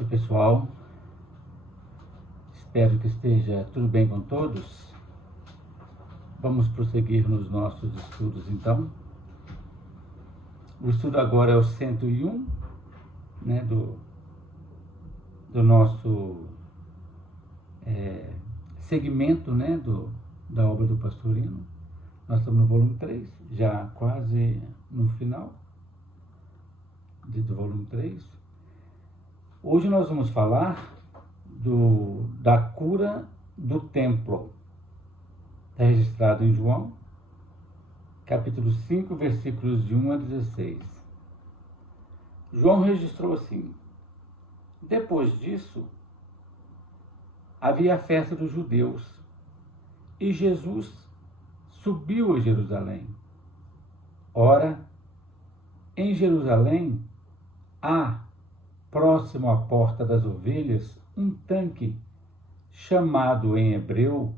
Oi, pessoal, espero que esteja tudo bem com todos. Vamos prosseguir nos nossos estudos, então. O estudo agora é o 101, né, do nosso segmento, né, da obra do Pastorino. Nós estamos no volume 3, já quase no final do volume 3. Hoje nós vamos falar da cura do templo. Está registrado em João, capítulo 5, versículos de 1 a 16. João registrou assim: depois disso, havia a festa dos judeus, e Jesus subiu a Jerusalém. Ora, em Jerusalém há, próximo à porta das ovelhas, um tanque, chamado em hebreu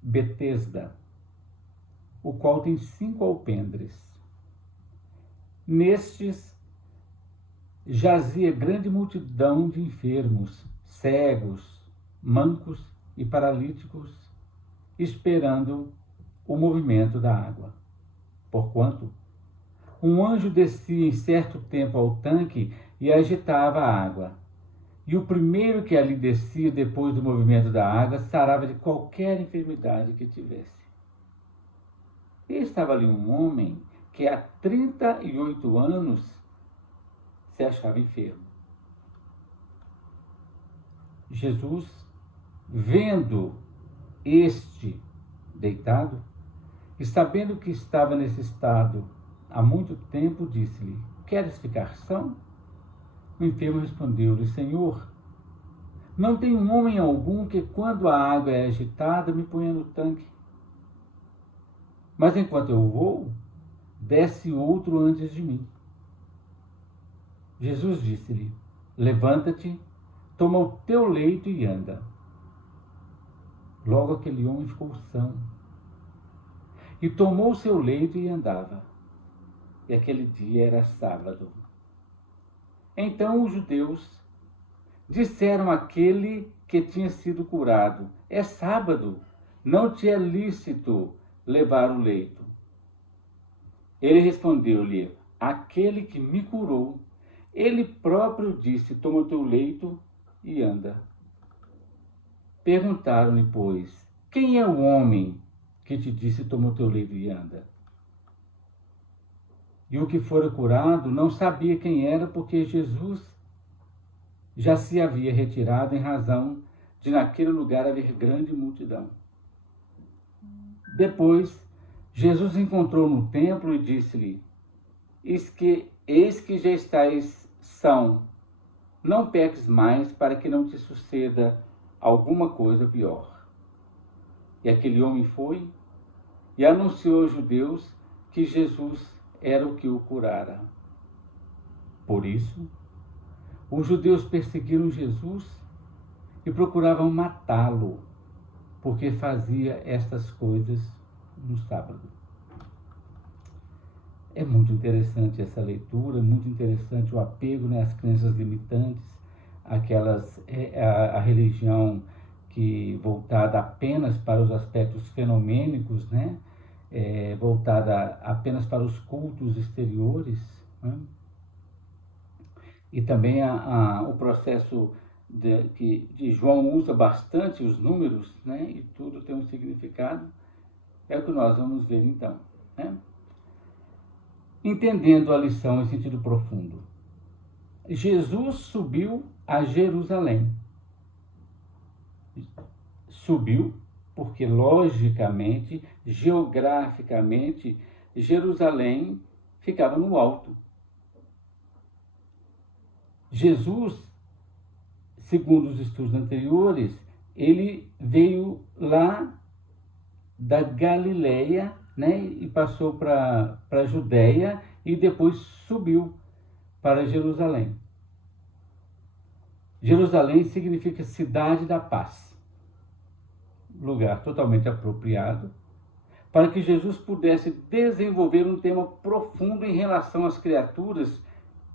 Betesda, o qual tem 5 alpendres. Nestes jazia grande multidão de enfermos, cegos, mancos e paralíticos, esperando o movimento da água. Porquanto um anjo descia em certo tempo ao tanque e agitava a água. E o primeiro que ali descia depois do movimento da água sarava de qualquer enfermidade que tivesse. E estava ali um homem que há 38 anos se achava enfermo. Jesus, vendo este deitado, e sabendo que estava nesse estado há muito tempo, disse-lhe: queres ficar são? O enfermo respondeu-lhe: Senhor, não tem um homem algum que, quando a água é agitada, me ponha no tanque. Mas enquanto eu vou, desce outro antes de mim. Jesus disse-lhe: levanta-te, toma o teu leito e anda. Logo aquele homem ficou são, e tomou o seu leito e andava. E aquele dia era sábado. Então os judeus disseram àquele que tinha sido curado: é sábado, não te é lícito levar o leito. Ele respondeu-lhe: aquele que me curou, ele próprio disse: toma o teu leito e anda. Perguntaram-lhe, pois: quem é o homem que te disse: toma o teu leito e anda? E o que fora curado não sabia quem era, porque Jesus já se havia retirado, em razão de naquele lugar haver grande multidão. Depois, Jesus encontrou no templo e disse-lhe: eis que já estáis são, não peques mais, para que não te suceda alguma coisa pior. E aquele homem foi e anunciou aos judeus que Jesus era o que o curara. Por isso, os judeus perseguiram Jesus e procuravam matá-lo, porque fazia estas coisas no sábado. É muito interessante essa leitura, muito interessante o apego, né, às crenças limitantes, a religião que voltada apenas para os aspectos fenomênicos, né, voltada apenas para os cultos exteriores, né? E também o processo de João usa bastante os números, né? E tudo tem um significado. É o que nós vamos ver então, né? Entendendo a lição em sentido profundo. Jesus subiu a Jerusalém. Subiu porque, logicamente, geograficamente, Jerusalém ficava no alto. Jesus, segundo os estudos anteriores, ele veio lá da Galileia, né, e passou para a Judéia e depois subiu para Jerusalém. Jerusalém significa cidade da paz. Lugar totalmente apropriado para que Jesus pudesse desenvolver um tema profundo em relação às criaturas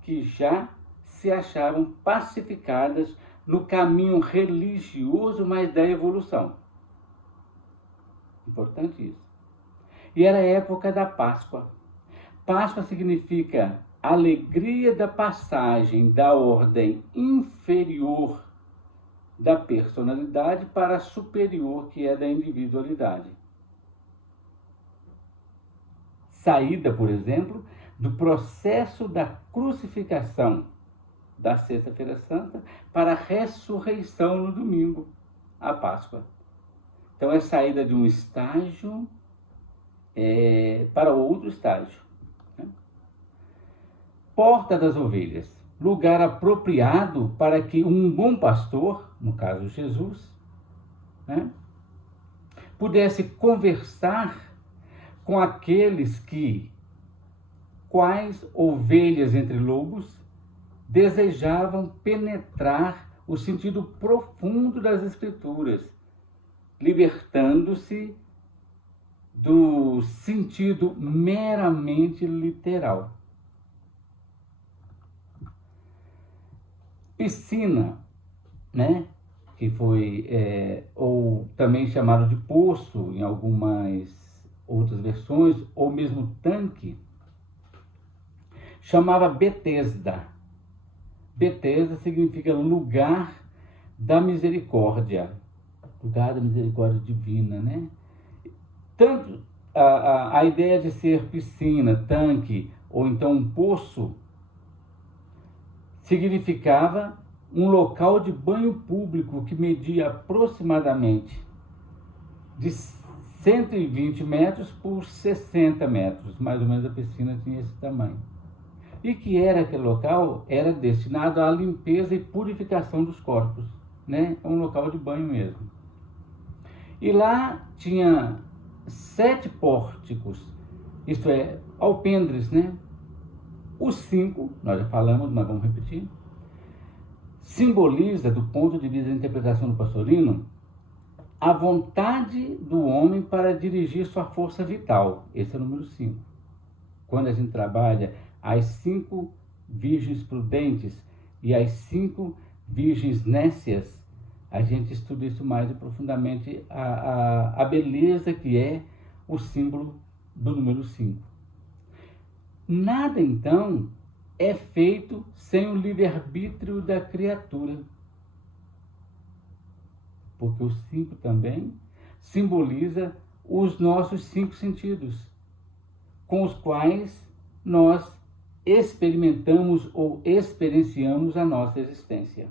que já se achavam pacificadas no caminho religioso, mas da evolução. Importante isso. E era a época da Páscoa. Páscoa significa alegria da passagem da ordem inferior da personalidade para a superior, que é da individualidade. Saída, por exemplo, do processo da crucificação da Sexta-feira Santa para a ressurreição no domingo, a Páscoa. Então é saída de um estágio para outro estágio. Né? Porta das Ovelhas, lugar apropriado para que um bom pastor, no caso Jesus, né, pudesse conversar com aqueles que, quais ovelhas entre lobos, desejavam penetrar o sentido profundo das Escrituras, libertando-se do sentido meramente literal. Piscina, né, que foi, ou também chamado de poço em algumas outras versões, ou mesmo tanque, chamava Betesda. Betesda significa lugar da misericórdia, lugar da misericórdia divina, né? Tanto a ideia de ser piscina, tanque, ou então um poço, significava um local de banho público que media aproximadamente de 120 metros por 60 metros, mais ou menos a piscina tinha esse tamanho. E que era aquele local? Era destinado à limpeza e purificação dos corpos, né? É um local de banho mesmo. E lá tinha 7 pórticos, isto é, alpendres, né? Os 5, nós já falamos, mas vamos repetir, simboliza, do ponto de vista da interpretação do pastorino, a vontade do homem para dirigir sua força vital. Esse é o número 5. Quando a gente trabalha as 5 virgens prudentes e as 5 virgens nécias, a gente estuda isso mais profundamente, a beleza que é o símbolo do número 5. Nada, então, é feito sem o livre-arbítrio da criatura. Porque o 5 também simboliza os nossos 5 sentidos, com os quais nós experimentamos ou experienciamos a nossa existência.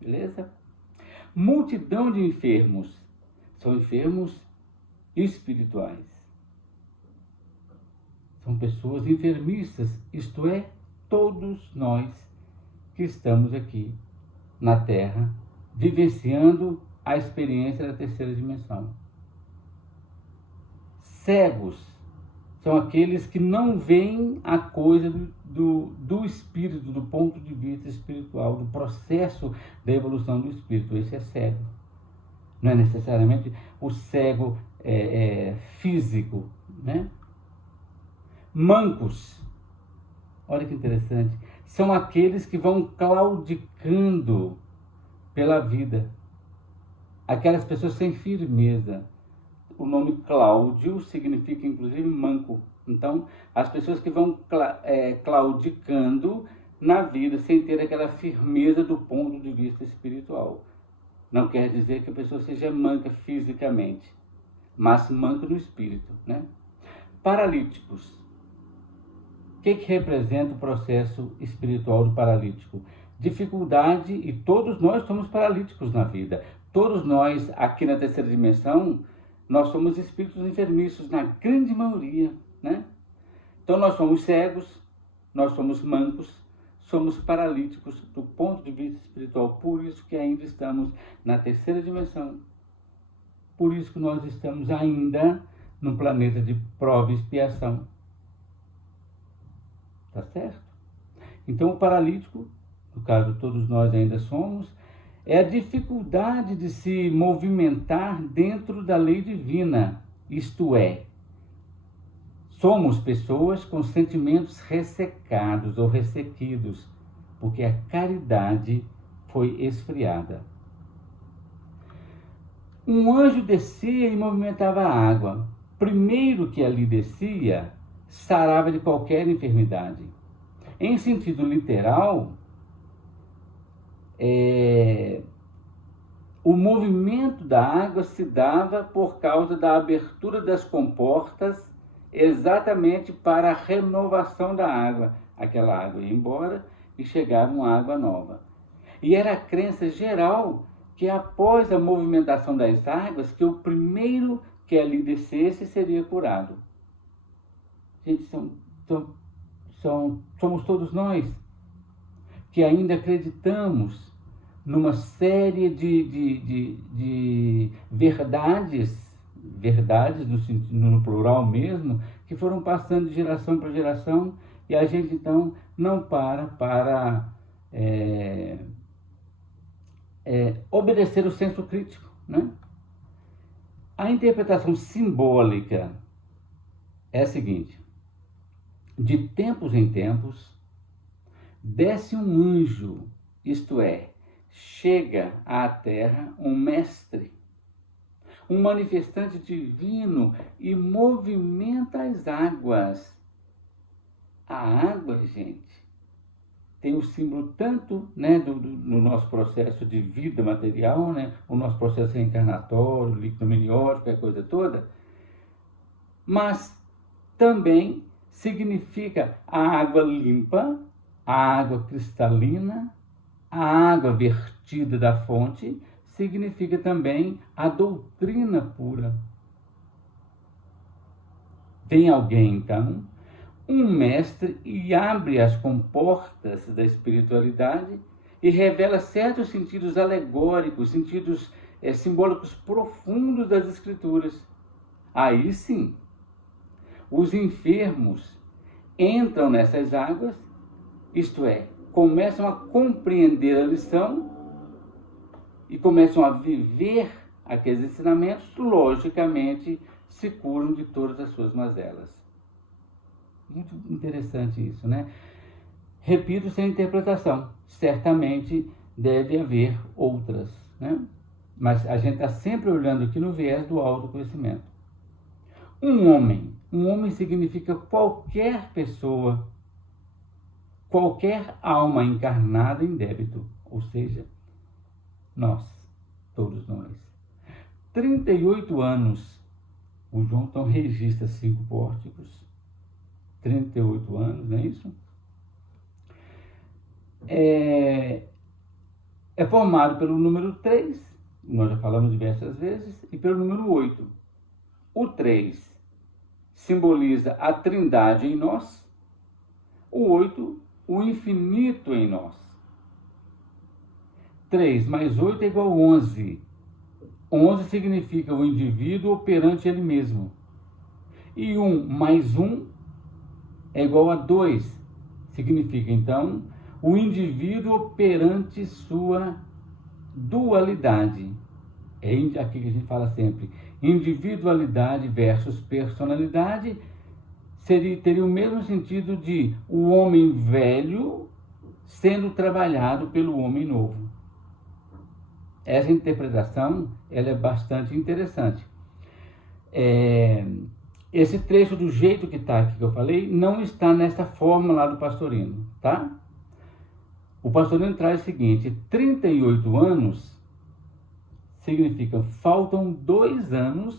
Beleza? Multidão de enfermos. São enfermos espirituais. São pessoas enfermiças, isto é, todos nós que estamos aqui na Terra, vivenciando a experiência da terceira dimensão. Cegos são aqueles que não veem a coisa do espírito, do ponto de vista espiritual, do processo da evolução do espírito. Esse é cego. Não é necessariamente o cego físico, né? Mancos, olha que interessante, são aqueles que vão claudicando pela vida. Aquelas pessoas sem firmeza. O nome Cláudio significa, inclusive, manco. Então, as pessoas que vão claudicando na vida sem ter aquela firmeza do ponto de vista espiritual. Não quer dizer que a pessoa seja manca fisicamente, mas manca no espírito, né? Paralíticos. O que representa o processo espiritual do paralítico? Dificuldade, e todos nós somos paralíticos na vida. Todos nós, aqui na terceira dimensão, nós somos espíritos enfermiços, na grande maioria, né? Então nós somos cegos, nós somos mancos, somos paralíticos do ponto de vista espiritual. Por isso que ainda estamos na terceira dimensão. Por isso que nós estamos ainda no planeta de prova e expiação. Tá certo? Então o paralítico, no caso todos nós ainda somos, é a dificuldade de se movimentar dentro da lei divina. Isto é, somos pessoas com sentimentos ressecados ou ressequidos, porque a caridade foi esfriada. Um anjo descia e movimentava a água. Primeiro que ali descia, sarava de qualquer enfermidade. Em sentido literal, o movimento da água se dava por causa da abertura das comportas, exatamente para a renovação da água. Aquela água ia embora e chegava uma água nova. E era a crença geral que após a movimentação das águas, que o primeiro que ali descesse seria curado. Gente, somos todos nós que ainda acreditamos numa série de verdades no plural mesmo, que foram passando de geração para geração, e a gente então não para obedecer o senso crítico, né? A interpretação simbólica é a seguinte: de tempos em tempos, desce um anjo, isto é, chega à terra um mestre, um manifestante divino, e movimenta as águas. A água, gente, tem o símbolo tanto, né, do nosso processo de vida material, né, o nosso processo reencarnatório, líquido amniótico, a coisa toda, mas também significa a água limpa, a água cristalina, a água vertida da fonte, significa também a doutrina pura. Vem alguém, então, um mestre, e abre as comportas da espiritualidade e revela certos sentidos alegóricos, sentidos simbólicos profundos das escrituras. Aí sim, os enfermos entram nessas águas, isto é, começam a compreender a lição e começam a viver aqueles ensinamentos, logicamente se curam de todas as suas mazelas. Muito interessante isso, né? Repito, sem interpretação. Certamente deve haver outras, né? Mas a gente está sempre olhando aqui no viés do autoconhecimento. Um homem significa qualquer pessoa, qualquer alma encarnada em débito, ou seja, nós, todos nós. 38 anos, o João então registra 5 pórticos, 38 anos, não é isso? É formado pelo número 3, nós já falamos diversas vezes, e pelo número 8. O 3 simboliza a trindade em nós, o 8, o infinito em nós. 3 mais 8 é igual a 11. 11 significa o indivíduo perante ele mesmo. E 1 mais 1 é igual a 2. Significa, então, o indivíduo perante sua dualidade. É aqui que a gente fala sempre. Individualidade versus personalidade teria o mesmo sentido de o homem velho sendo trabalhado pelo homem novo. Essa interpretação ela é bastante interessante. Esse trecho, do jeito que está aqui que eu falei, não está nessa fórmula lá do Pastorino, tá? O Pastorino traz o seguinte: 38 anos significa faltam 2 anos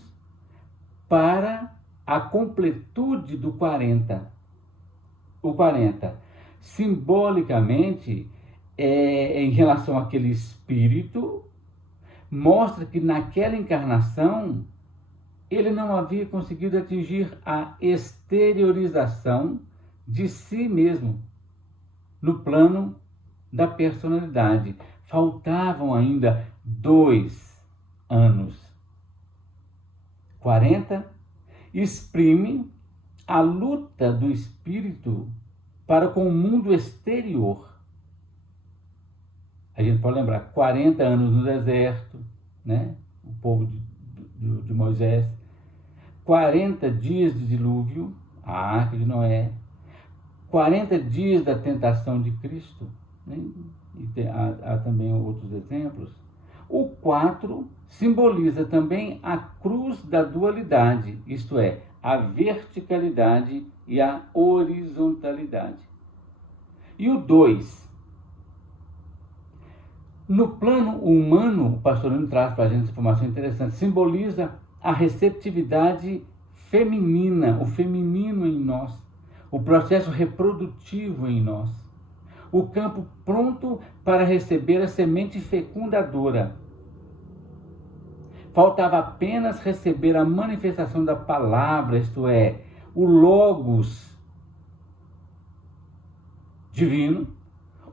para a completude do 40. O 40, simbolicamente, em relação àquele espírito, mostra que naquela encarnação ele não havia conseguido atingir a exteriorização de si mesmo no plano da personalidade. Faltavam ainda 2 anos. 40 exprime a luta do espírito para com o mundo exterior. A gente pode lembrar, 40 anos no deserto, né? O povo de Moisés, 40 dias de dilúvio, a Arca de Noé, 40 dias da tentação de Cristo, né? Há também outros exemplos. O 4 simboliza também a cruz da dualidade, isto é, a verticalidade e a horizontalidade. E o 2, no plano humano, o Pastorino traz para a gente essa informação interessante, simboliza a receptividade feminina, o feminino em nós, o processo reprodutivo em nós, o campo pronto para receber a semente fecundadora. Faltava apenas receber a manifestação da palavra, isto é, o Logos divino,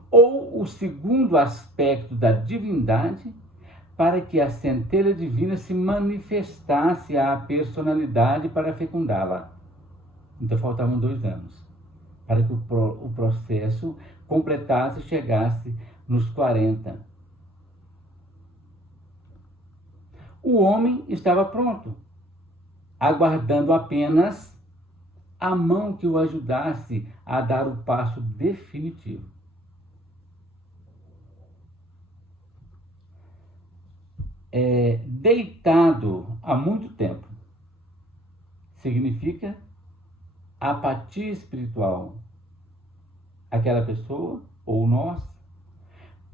ou o segundo aspecto da divindade, para que a centelha divina se manifestasse à personalidade para fecundá-la. Então faltavam 2 anos para que o processo completasse e chegasse nos 40. O homem estava pronto, aguardando apenas a mão que o ajudasse a dar o passo definitivo. Deitado há muito tempo significa apatia espiritual. Aquela pessoa, ou nós,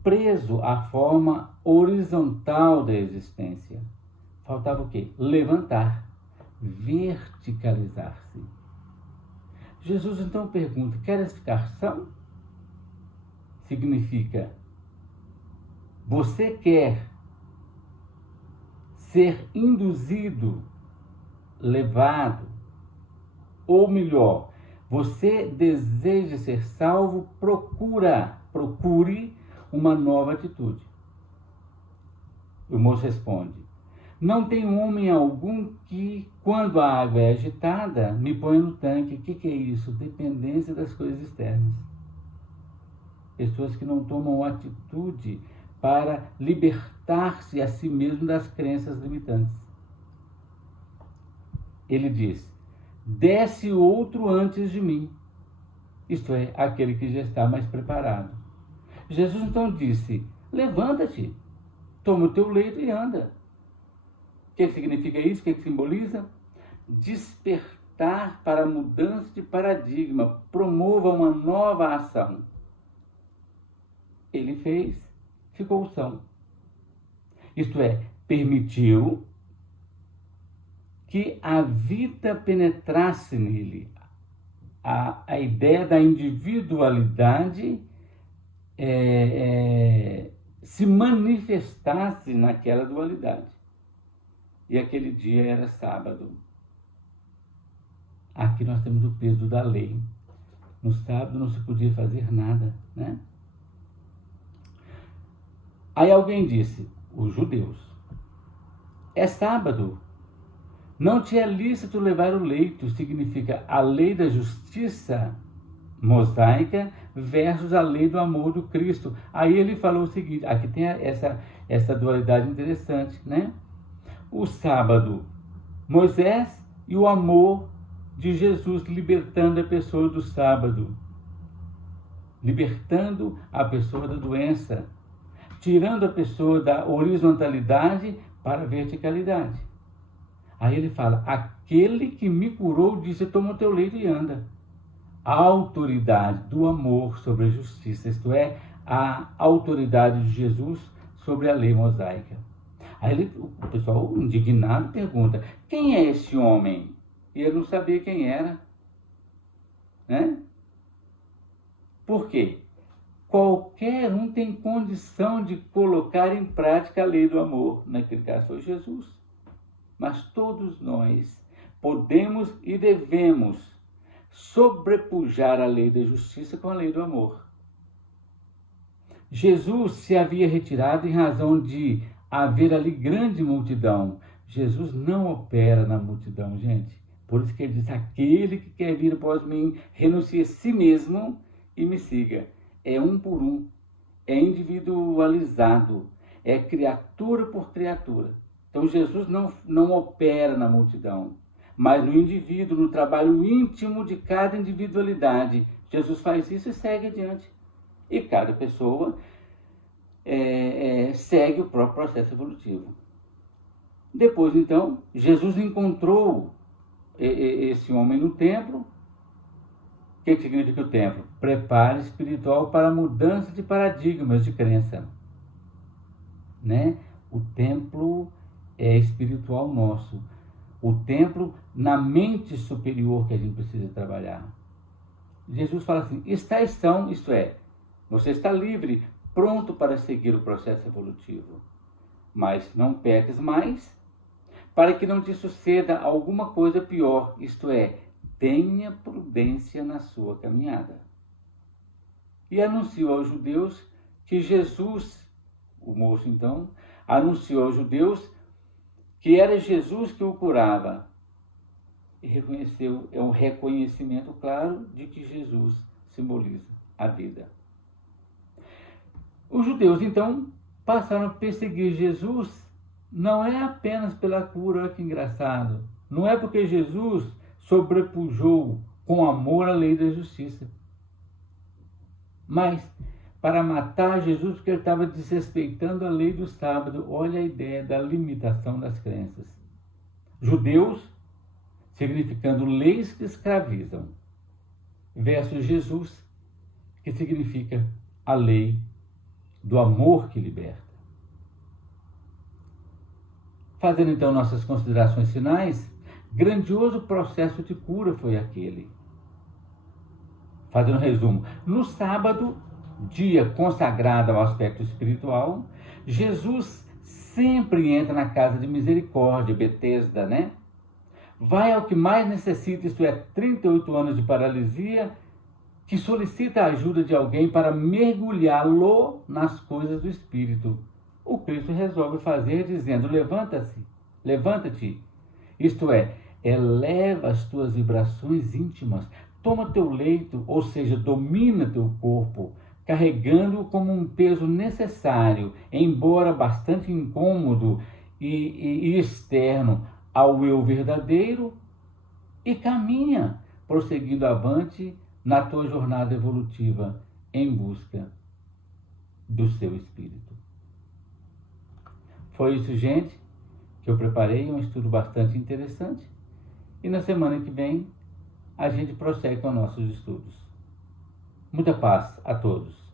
preso à forma horizontal da existência. Faltava o quê? Levantar, verticalizar-se. Jesus então pergunta: queres ficar são? Significa, você quer ser induzido, levado, ou melhor, você deseja ser salvo, procure uma nova atitude. O moço responde: não tem homem algum que, quando a água é agitada, me ponha no tanque. O que é isso? Dependência das coisas externas. Pessoas que não tomam atitude para libertar-se a si mesmo das crenças limitantes. Ele diz: desce outro antes de mim, isto é, aquele que já está mais preparado. Jesus então disse: levanta-te, toma o teu leito e anda. O que significa isso? O que simboliza? Despertar para a mudança de paradigma, promova uma nova ação. Ele fez, ficou são. Isto é, permitiu que a vida penetrasse nele. A ideia da individualidade se manifestasse naquela dualidade. E aquele dia era sábado. Aqui nós temos o peso da lei. No sábado não se podia fazer nada, né? Aí alguém disse, os judeus: é sábado, não te é lícito levar o leito. Significa a lei da justiça mosaica versus a lei do amor do Cristo. Aí ele falou o seguinte, aqui tem essa dualidade interessante, né? O sábado, Moisés, e o amor de Jesus libertando a pessoa do sábado, libertando a pessoa da doença, tirando a pessoa da horizontalidade para a verticalidade. Aí ele fala: aquele que me curou disse, toma o teu leito e anda. A autoridade do amor sobre a justiça, isto é, a autoridade de Jesus sobre a lei mosaica. Aí o pessoal indignado pergunta: quem é esse homem? E ele não sabia quem era, né? Por quê? Qualquer um tem condição de colocar em prática a lei do amor. Naquele caso foi Jesus. Mas todos nós podemos e devemos sobrepujar a lei da justiça com a lei do amor. Jesus se havia retirado em razão de haver ali grande multidão. Jesus não opera na multidão, gente. Por isso que ele diz: aquele que quer vir após mim, renuncie a si mesmo e me siga. É um por um, é individualizado, é criatura por criatura. Então Jesus não opera na multidão, mas no indivíduo, no trabalho íntimo de cada individualidade. Jesus faz isso e segue adiante. E cada pessoa segue o próprio processo evolutivo. Depois, então, Jesus encontrou esse homem no templo. O que significa o templo? Preparo espiritual para a mudança de paradigmas de crença. Né? O templo é espiritual nosso. O templo na mente superior que a gente precisa trabalhar. Jesus fala assim, estáis são, isto é, você está livre, pronto para seguir o processo evolutivo. Mas não peques mais, para que não te suceda alguma coisa pior, isto é, tenha prudência na sua caminhada. E anunciou aos judeus que Jesus, o moço então, anunciou aos judeus que era Jesus que o curava. E reconheceu, é um reconhecimento claro de que Jesus simboliza a vida. Os judeus então passaram a perseguir Jesus, não é apenas pela cura, olha que engraçado, não é porque Jesus sobrepujou com amor a lei da justiça, mas para matar Jesus porque ele estava desrespeitando a lei do sábado. Olha a ideia da limitação das crenças. Judeus, significando leis que escravizam, versus Jesus, que significa a lei do amor que liberta. Fazendo então nossas considerações finais, grandioso processo de cura foi aquele. Fazendo um resumo, no sábado, dia consagrado ao aspecto espiritual, Jesus sempre entra na casa de misericórdia, Betesda, né? Vai ao que mais necessita, isto é, 38 anos de paralisia, que solicita a ajuda de alguém para mergulhá-lo nas coisas do Espírito. O Cristo resolve fazer dizendo, levanta-te, isto é, eleva as tuas vibrações íntimas, toma teu leito, ou seja, domina teu corpo, carregando-o como um peso necessário, embora bastante incômodo e externo ao eu verdadeiro, e caminha, prosseguindo avante na tua jornada evolutiva em busca do seu espírito. Foi isso, gente, que eu preparei, um estudo bastante interessante, e na semana que vem a gente prossegue com nossos estudos. Muita paz a todos.